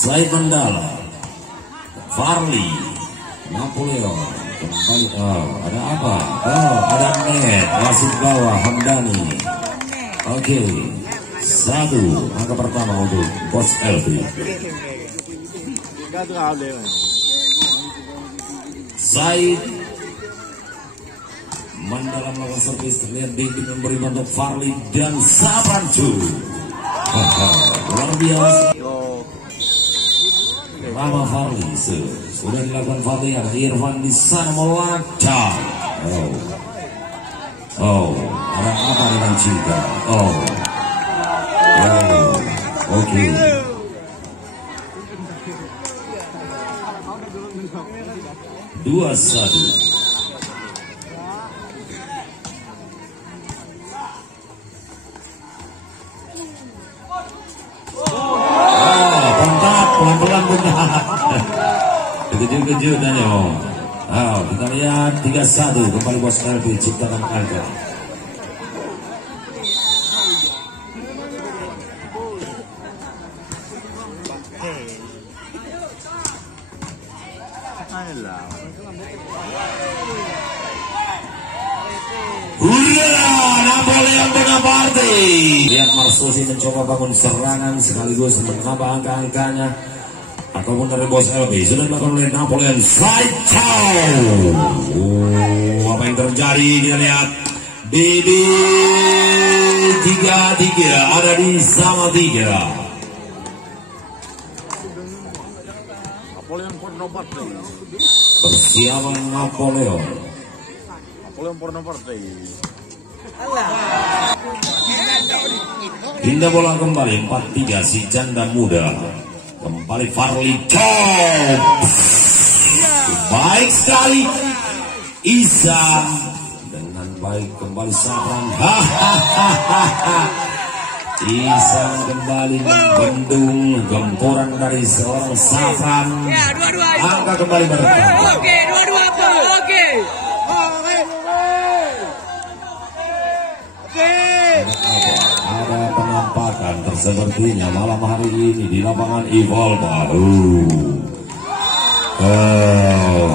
Said Mandala, Farli, Napoleon, kembali. Ada apa? Ada net, masuk bawah Hamdani. Oke, 1 angka pertama untuk Bos Elvi. Said Mandala melakukan servis, terlihat Didi memberi untuk Farli dan Sabrancu. Luar biasa. Rama Farli sudah dilakukan Fatihah. Irfan di sana melacak. Ada apa dengan cinta? Oke. 2-1. Pelan-pelan kejut-kejutan ya. Kita lihat 3-1 kembali Bos Elvi ciptakan angka. Napoleon Bonaparte. Lihat Marsosi mencoba bangun serangan sekaligus menambah angka-angkanya. Ataupun dari Bos Elvi sudah dilakukan oleh Napoleon. Apa yang terjadi? Kita lihat Didi 3-3 ada di sama 3. Napoleon Bonaparte. Persiapan Napoleon Bonaparte. Pindah bola kembali 4-3 si janda muda. Kembali Farli Chops. Baik sekali Isa dengan baik kembali Sabran. Isa kembali membendung gempuran dari seorang Sabran. Angka kembali bertambah. Oke, 2-2 oke. Ada penampakan tersepertinya malam hari ini di lapangan Evolva.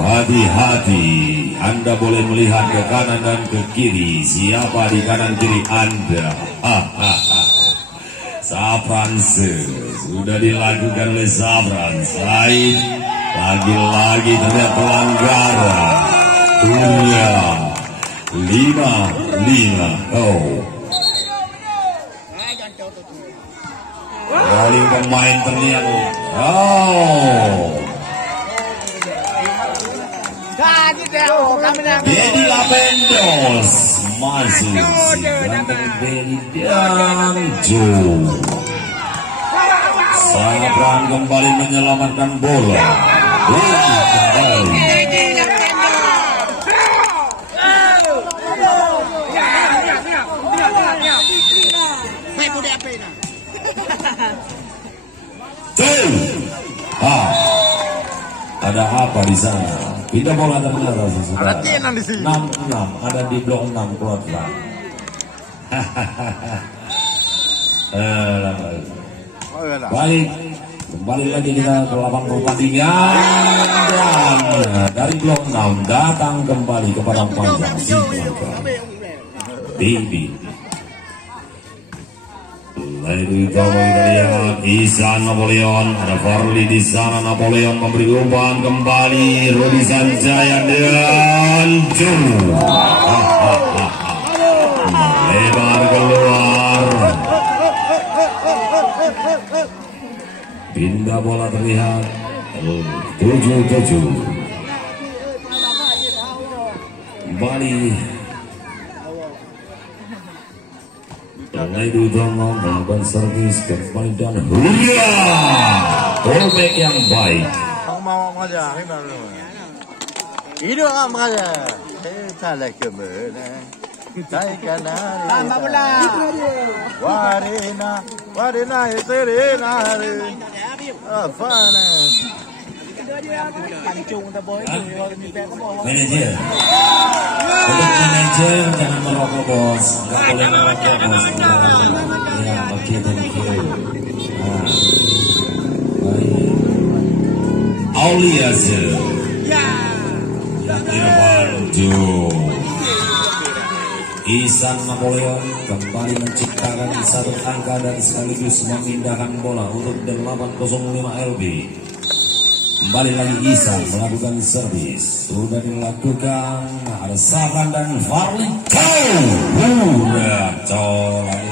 Hati-hati, Anda boleh melihat ke kanan dan ke kiri. Siapa di kanan kiri Anda? Sabranse sudah dilakukan oleh Sabran. Said lagi-lagi terlihat pelanggaran. 5-5. Kali pemain terlihat. Dedi Lapendos masih ganteng Dedi dan Joe. Sabran kembali menyelamatkan bola. Kembali. Ada apa di sana? Kita bola ternyata Ada Tinan di sini. 6-6 ada di blok 6 kuadran. Baik, kembali lagi kita ke lapangan pertandingan dan dari blok 6 datang kembali ke padang panjang Bibi. Lagi utama kita lihat Isa Napoleon, ada Farli di sana. Napoleon memberi umpan kembali Rudi Sanjaya dan Joe. Lebar keluar. Pindah bola terlihat 7-7. Kembali Lagi utama melakukan servis kembali dan callback yang baik. Mau aja, hidup aja. Salah kemana? Saya kanan. Tambah bola. Warina Serena. Afana. Manajer, untuk manajer jangan merokok bos, nggak boleh merokok bos. Ya, oke, thank you. Baik. Auliase Irfan Joe Ihsan Napoleon kembali menciptakan satu angka dan sekaligus memindahkan bola untuk 805 LB. Kembali lagi Ihsan melakukan servis. Sudah dilakukan ada Safran dan Farli.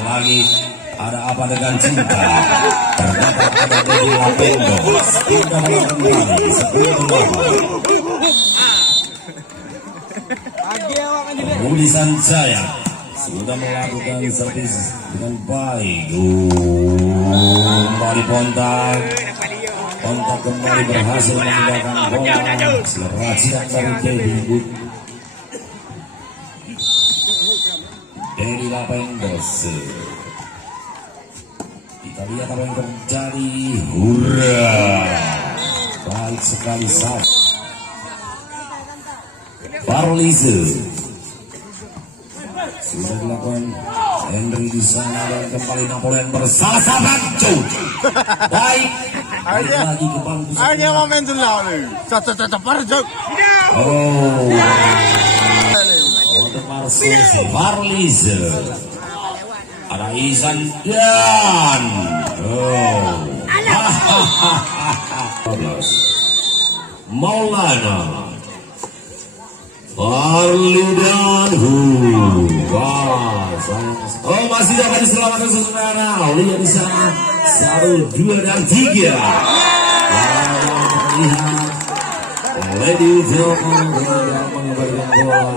Lagi ada apa dengan cinta? Terdapat ada dari Lapendo. Kita mulai kembali sebelum Rudi Sanjaya sudah melakukan servis dengan baik. Kembali kontak kembali berhasil memindahkan bola. Racikan dari Dedi Lapendos. Kita lihat apa yang terjadi. Hurra! Baik sekali saat Farlise sudah dilakukan Henry di sana dan kembali Napoleon bersama Bantu. Baik. Lagi ke Bantu. Hanya momentum lalu. Satu parjok. Oh. Untuk Marcesi Farlise. Ada Ihsan dan Maulana Farli dan masih dapat diselamatkan saudara. Lihat di sana 1, 2 dan 3. Lady Jokowi mengembalikan bola.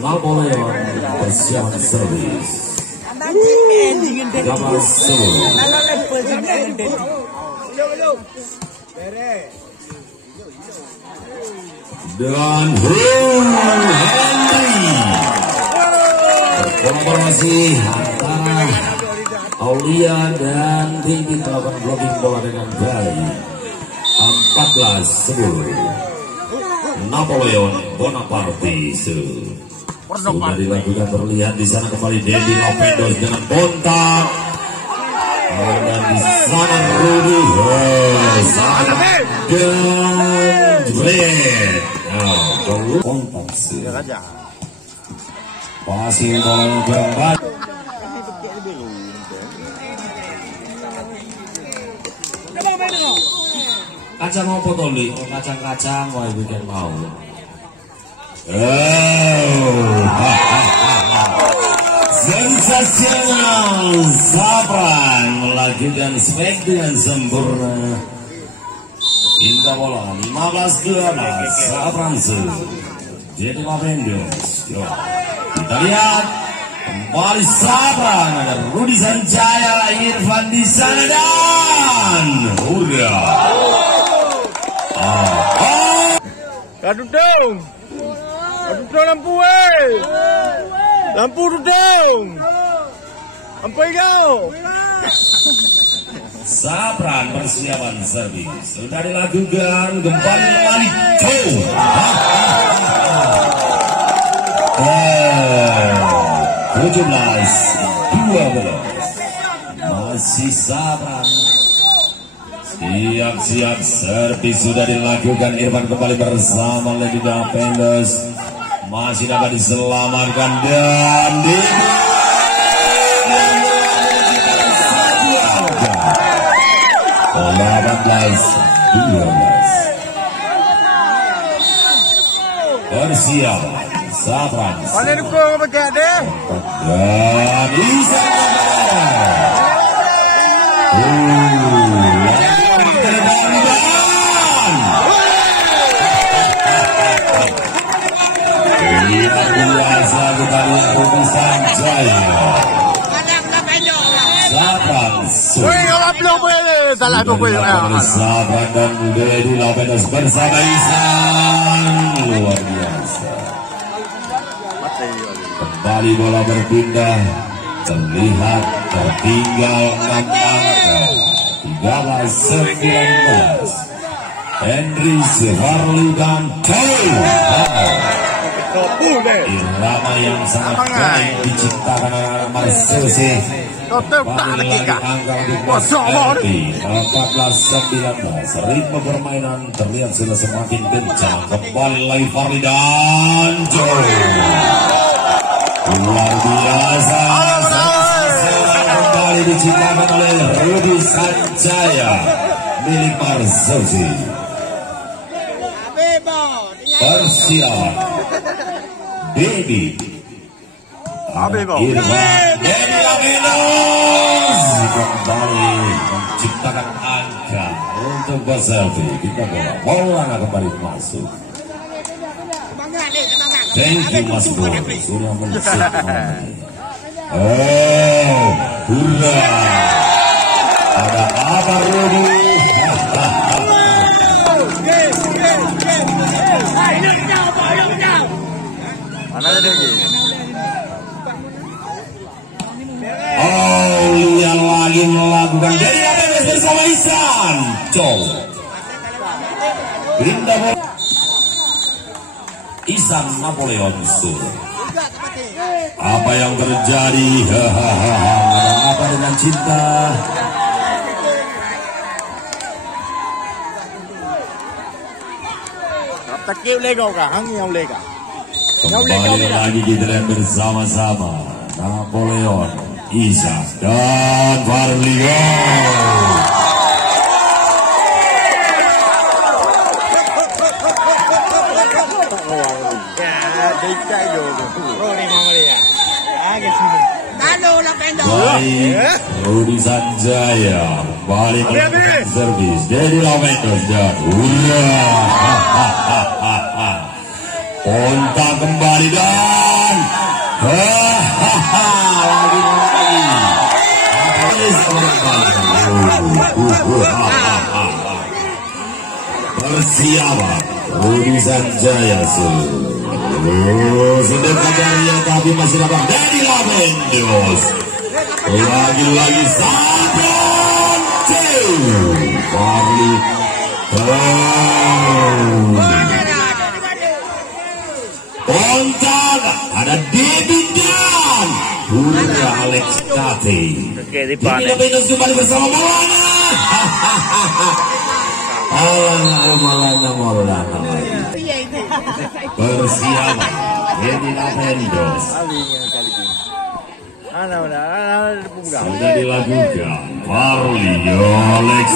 Napoleon bersiap servis. Gambar semua. Dan Henry berkolaborasi antara Aulia dan Tinggi melakukan blocking bola dengan baik. 14-10 Napoleon Bonaparte sudah dilakukan. Terlihat di sana kembali Dedi Lapendos dengan kontak. Dan di sana Rudi dan Red. Kontak masih bola yang kurang baik. Kacang mau potoli, kacang-kacang mau bikin mau. Sensasional. Safran melakukan spek dengan sempurna. Indah bola 15-12 Safran jadi Lapendos. Kita lihat kembali Safran, ada Rudi Sanjaya, Irfan di sana dan Dudung lampu lampu dudung lampu hijau. Safran persiapan servis sudah dilakukan. Kembali lagi 17-12 masih Safran. Siap servis sudah dilakukan. Irfan kembali bersama Lady Lapendos, masih dapat diselamatkan dan bersiap Safran Mana dukung pakai deh? dan Ihsan biasa kita lihat Rudi Sanjaya. Safran dan Dedi Lapendos bersama Ihsan. Luar biasa. Kembali bola berpindah. Terlihat tertinggal 6 angka. 13-19 Henry Farli dan irama yang sangat baik diciptakan anak-anak Marcesi Kembali lagi angka untuk Mas Erdi 14-19. Ritme permainan terlihat sudah semakin kencang. Kembali lagi Farli dan Joe. Luar biasa. Kembali diciptakan oleh Rudi Sanjaya milik Marzuki. Persiapan Baby Irfan Dedi Laminus kembali menciptakan angka untuk Baselvi. Kita bola kembali masuk. Thank you Mas Bro sudah menciptakan. Oh, hurra! Ada apa Rudi? Mana ada lagi? Oh, yang lagi melakukan dari Laminus bersama Isan. Cow. Pindah bola. Isan Napoleon Sur. Apa yang terjadi? Ada apa dengan cinta? Takip lego kah? Hang yang lega. Kembali lagi kita bersama-sama Napoleon, Isa dan Farlio. Baik, Rudi Sanjaya kembali melakukan servis dari Laminus dan Ponta kembali dan persiapan Rudi Sanjaya sedang kadarnya tapi masih dapat dari Laminus. Lagi-lagi Sabon Farli Pontak ada Debbie dan Hurra Alex Kate. Laminus kembali bersama Maulana persiapan Dedi Laminus sudah dilakukan Farli Alex